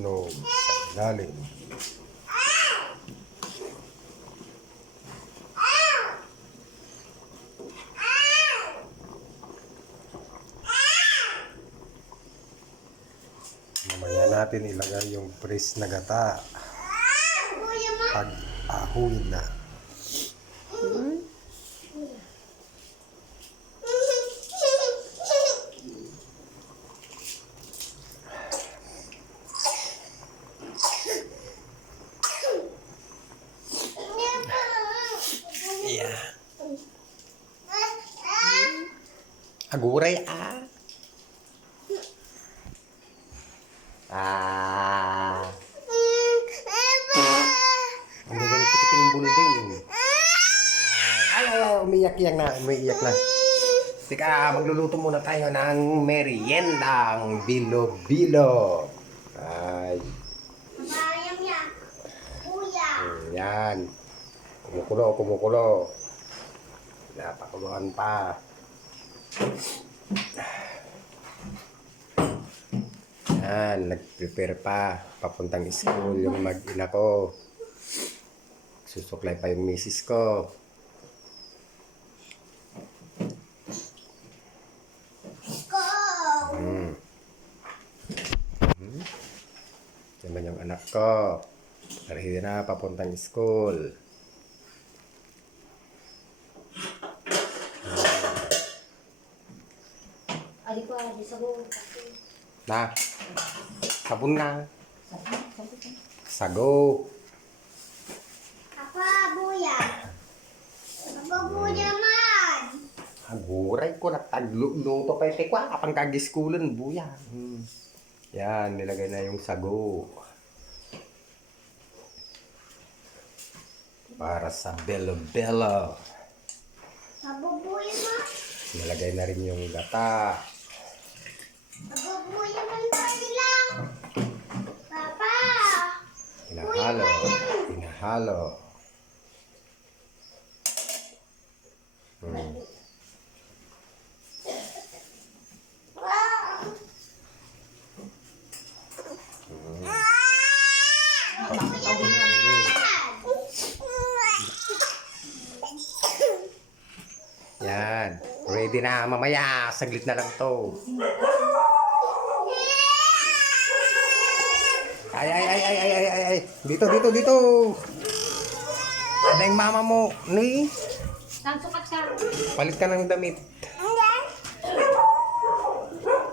sunog sa ilalim. Mamaya natin ilagay yung fresh na gata. Pag ahuin na. Yeah. Aguray Ang gagang tikiting bulding. Umiiyak na. Teka, magluluto muna tayo ng meriendang bilo-bilo. Ay. Yan. Kumukulo. Napakuluan pa. Yan, nag-prepare pa. Papuntang school yung mag-ina ko. Susuklay pa yung misis ko. Yan yung anak ko. Ready na, papuntang school. Na, sabon na. Sago. Buya man. Aguray ko na tagluto pa ito. Kapang kagiskulan, buya. Yan, nilagay na yung sago. Para sa belo-belo. Buya man. Nilagay na rin yung gata. Buya man tayo lang. Papa. Hinahalo. Yan. Ready na mamaya. Saglit na lang to. Ay. Dito. Ano yung mama mo? Ni? Sukat ka. Palit ka ng damit.